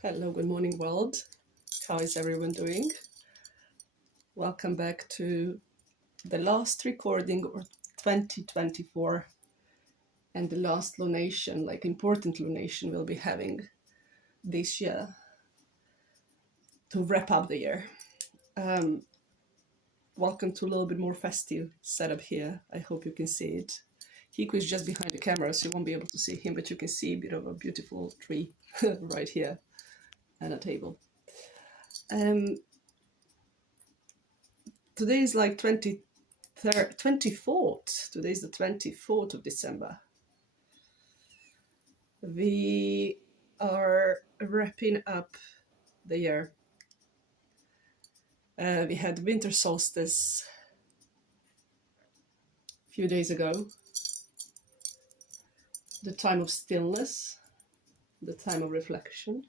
Hello, good morning, world. How is everyone doing? Welcome back to the last recording of 2024 and the last lunation, like important lunation, we'll be having this year to wrap up the year. Welcome to a little bit more festive setup here. I hope you can see it. Hiko is just behind the camera, so you won't be able to see him, but you can see a bit of a beautiful tree right here and a table. Today is like 24th. Today is the 24th of December. We are wrapping up the year. We had winter solstice a few days ago, the time of stillness, the time of reflection,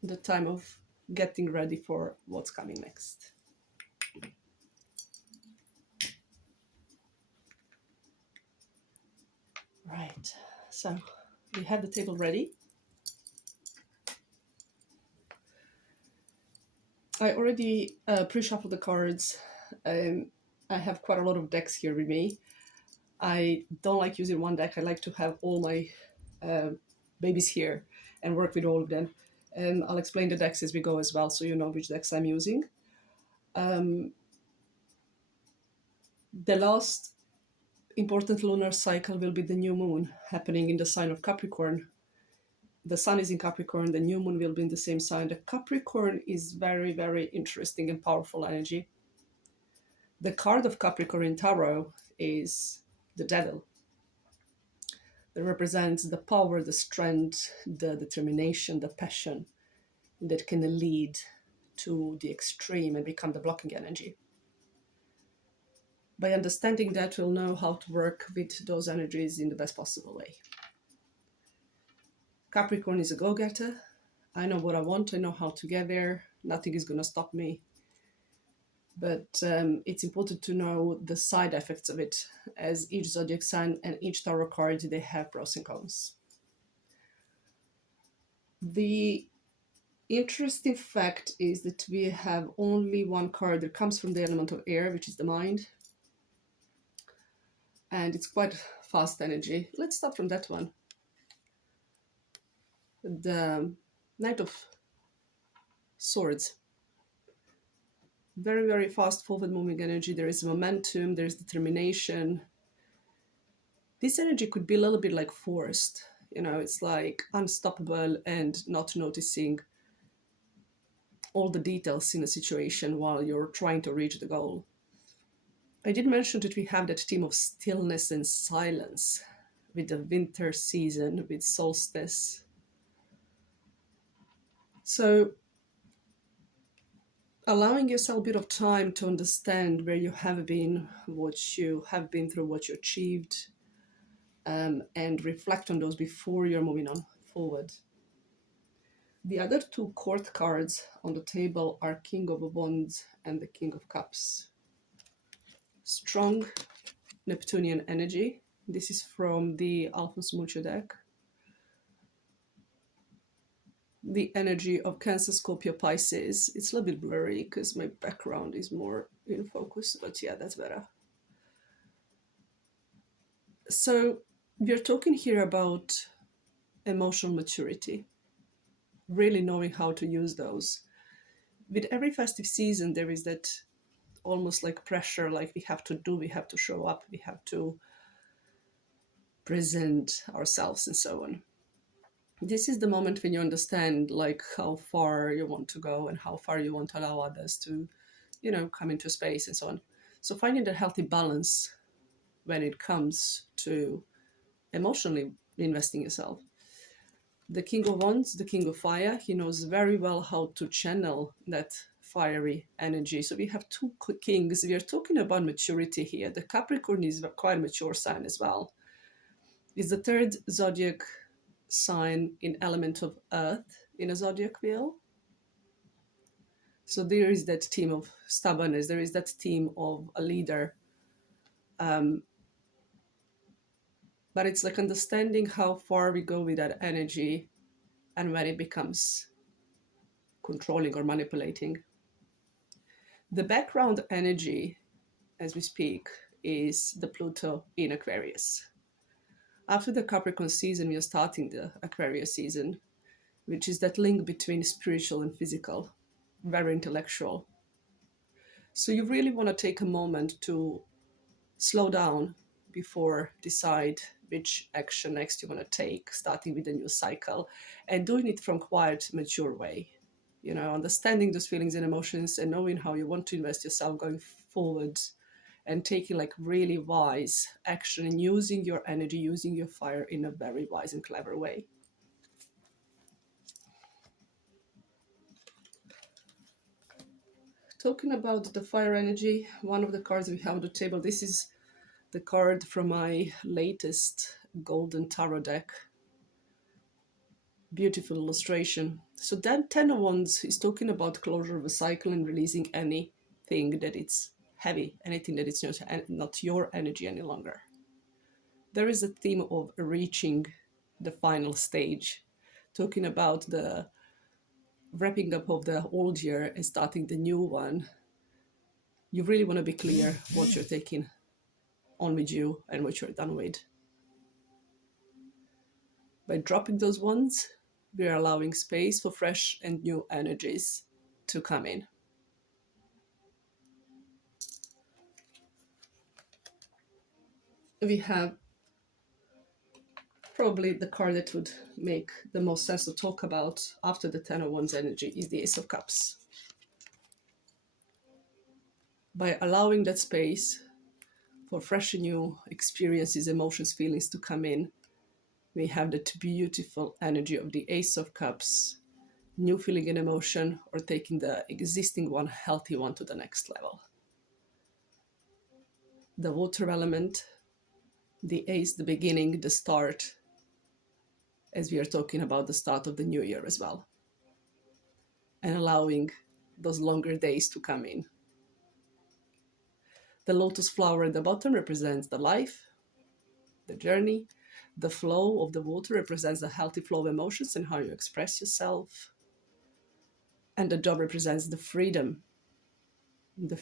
the time of getting ready for what's coming next. Right, so we have the table ready. I already pre-shuffled the cards. I have quite a lot of decks here with me. I don't like using one deck. I like to have all my babies here and work with all of them. And I'll explain the decks as we go as well, so you know which decks I'm using. The last important lunar cycle will be the new moon happening in the sign of Capricorn. The sun is in Capricorn, the new moon will be in the same sign. The Capricorn is very, very interesting and powerful energy. The card of Capricorn in Tarot is the devil. It represents the power, the strength, the determination, the passion that can lead to the extreme and become the blocking energy. By understanding that, we'll know how to work with those energies in the best possible way. Capricorn is a go-getter. I know what I want. I know how to get there. Nothing is going to stop me. But it's important to know the side effects of it, as each zodiac sign and each tarot card, they have pros and cons. The interesting fact is that we have only one card that comes from the element of air, which is the mind. And it's quite fast energy. Let's start from that one. The Knight of Swords. Very, very fast, forward-moving energy. There is momentum, there is determination. This energy could be a little bit like forced. You know, it's like unstoppable and not noticing all the details in a situation while you're trying to reach the goal. I did mention that we have that theme of stillness and silence with the winter season, with solstice. So allowing yourself a bit of time to understand where you have been, what you have been through, what you achieved, and reflect on those before you're moving on forward. The other two court cards on the table are King of Wands and the King of Cups. Strong Neptunian energy. This is from the Alphonse Mucho deck. The energy of Cancer, Scorpio, Pisces. It's a little bit blurry because my background is more in focus, but yeah, that's better. So we're talking here about emotional maturity, really knowing how to use those. With every festive season, there is that almost like pressure, like we have to do, we have to show up, we have to present ourselves and so on. This is the moment when you understand like how far you want to go and how far you want to allow others to, you know, come into space and so on. So finding the healthy balance when it comes to emotionally investing yourself. The King of Wands, the King of Fire, he knows very well how to channel that fiery energy. So we have two kings. We are talking about maturity here. The Capricorn is quite a mature sign as well. It's the third zodiac sign in element of earth in a zodiac wheel. So there is that theme of stubbornness. There is that theme of a leader. But But it's like understanding how far we go with that energy and when it becomes controlling or manipulating. The background energy, as we speak, is the Pluto in Aquarius. After the Capricorn season, we are starting the Aquarius season, which is that link between spiritual and physical, very intellectual. So you really want to take a moment to slow down before decide which action next you want to take, starting with a new cycle and doing it from quiet, mature way. You know, understanding those feelings and emotions and knowing how you want to invest yourself going forward and taking like really wise action and using your energy, using your fire in a very wise and clever way. Talking about the fire energy, one of the cards we have on the table, this is the card from my latest golden tarot deck. Beautiful illustration. So that Ten of Wands is talking about closure of a cycle and releasing anything that it's heavy, anything that it's not your energy any longer. There is a theme of reaching the final stage, talking about the wrapping up of the old year and starting the new one. You really want to be clear what you're taking on with you and what you're done with. By dropping those ones, we are allowing space for fresh and new energies to come in. We have probably the card that would make the most sense to talk about after the Ten of Wands energy is the Ace of Cups. By allowing that space for fresh and new experiences, emotions, feelings to come in, we have that beautiful energy of the Ace of Cups, new feeling and emotion, or taking the existing one, healthy one, to the next level. The water element, the Ace, the beginning, the start, as we are talking about the start of the new year as well. And allowing those longer days to come in. The lotus flower at the bottom represents the life, the journey. The flow of the water represents the healthy flow of emotions and how you express yourself. And the dove represents the freedom to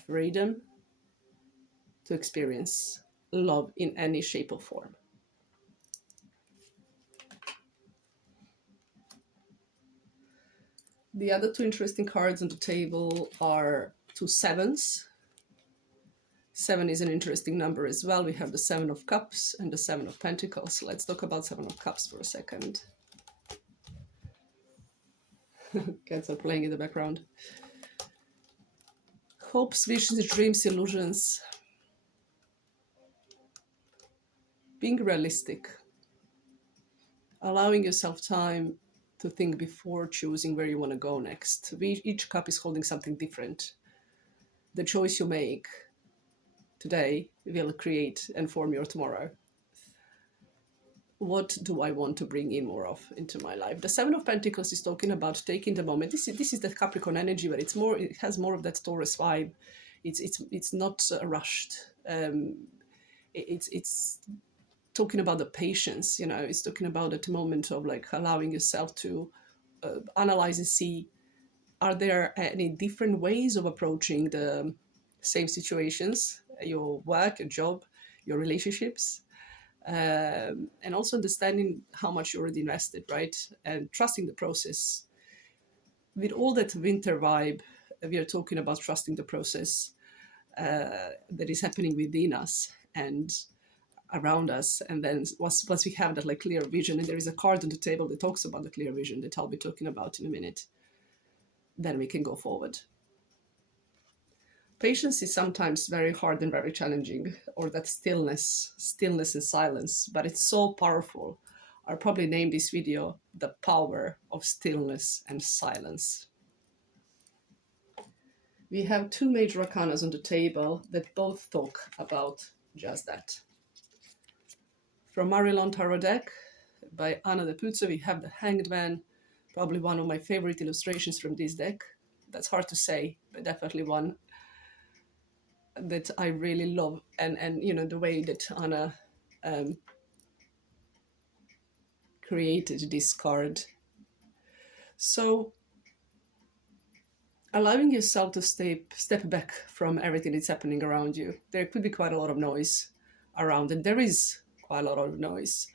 experience love in any shape or form. The other two interesting cards on the table are two sevens. 7 is an interesting number as well. We have the Seven of Cups and the Seven of Pentacles. Let's talk about Seven of Cups for a second. Cats are playing in the background. Hopes, visions, dreams, illusions. Being realistic. Allowing yourself time to think before choosing where you want to go next. Each cup is holding something different. The choice you make today will create and form your tomorrow. What do I want to bring in more of into my life? The Seven of Pentacles is talking about taking the moment. This is the Capricorn energy, but it has more of that Taurus vibe. It's not rushed. It's talking about the patience. You know, it's talking about that moment of like allowing yourself to analyze and see, are there any different ways of approaching the same situations, your work, your job, your relationships, and also understanding how much you already invested, right? And trusting the process. With all that winter vibe, we are talking about trusting the process that is happening within us and around us. And then once we have that like clear vision, and there is a card on the table that talks about the clear vision that I'll be talking about in a minute, then we can go forward. Patience is sometimes very hard and very challenging, or that stillness and silence, but it's so powerful. I'll probably name this video The Power of Stillness and Silence. We have two major arcanas on the table that both talk about just that. From Marilyn Tarot deck by Anna de Puzzo, we have the Hanged Man, probably one of my favorite illustrations from this deck. That's hard to say, but definitely one that I really love, and you know the way that Anna created this card. So allowing yourself to step back from everything that's happening around you. There could be quite a lot of noise around, and there is quite a lot of noise.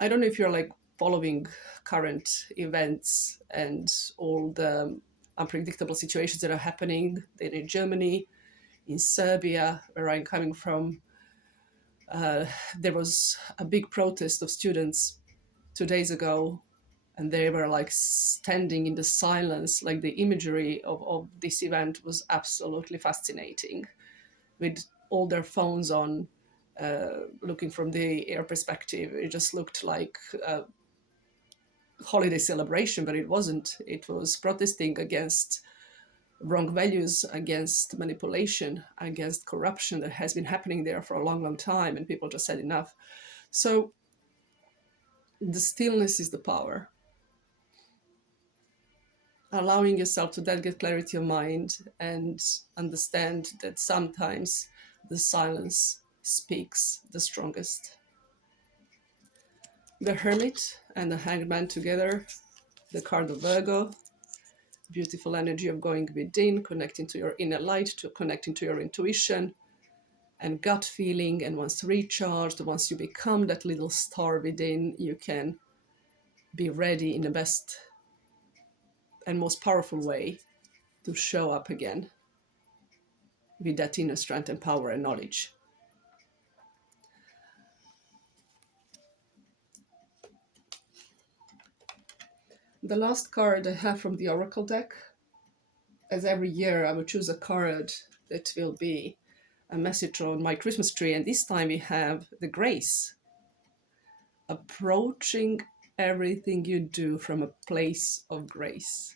I don't know if you're like following current events and all the unpredictable situations that are happening in Germany, in Serbia, where I'm coming from. There was a big protest of students 2 days ago, and they were like standing in the silence. Like the imagery of this event was absolutely fascinating, with all their phones on, looking from the air perspective. It just looked like a holiday celebration, but it wasn't. It was protesting against wrong values, against manipulation, against corruption that has been happening there for a long, long time, and people just said enough. So the stillness is the power. Allowing yourself to then get clarity of mind and understand that sometimes the silence speaks the strongest. The Hermit and the Hanged Man together, the card of Virgo, beautiful energy of going within, connecting to your inner light, to connecting to your intuition and gut feeling. And once recharged, once you become that little star within, you can be ready in the best and most powerful way to show up again with that inner strength and power and knowledge. The last card I have from the Oracle deck, as every year I will choose a card that will be a message on my Christmas tree, and this time we have the Grace. Approaching everything you do from a place of grace.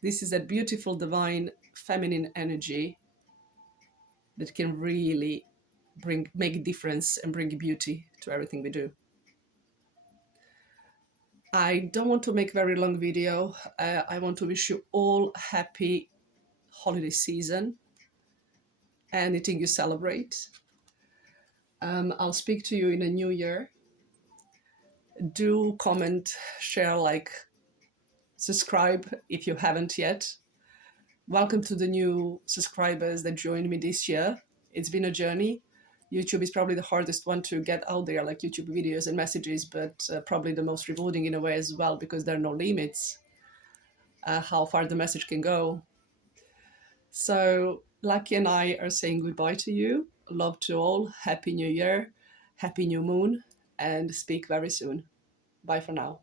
This is a beautiful, divine, feminine energy that can really make a difference and bring beauty to everything we do. I don't want to make a very long video. I want to wish you all happy holiday season, anything you celebrate. I'll speak to you in a new year. Do comment, share, like, subscribe if you haven't yet. Welcome to the new subscribers that joined me this year. It's been a journey. YouTube is probably the hardest one to get out there, like YouTube videos and messages, but probably the most rewarding in a way as well, because there are no limits how far the message can go. So Lucky and I are saying goodbye to you. Love to all. Happy New Year, Happy New Moon, and speak very soon. Bye for now.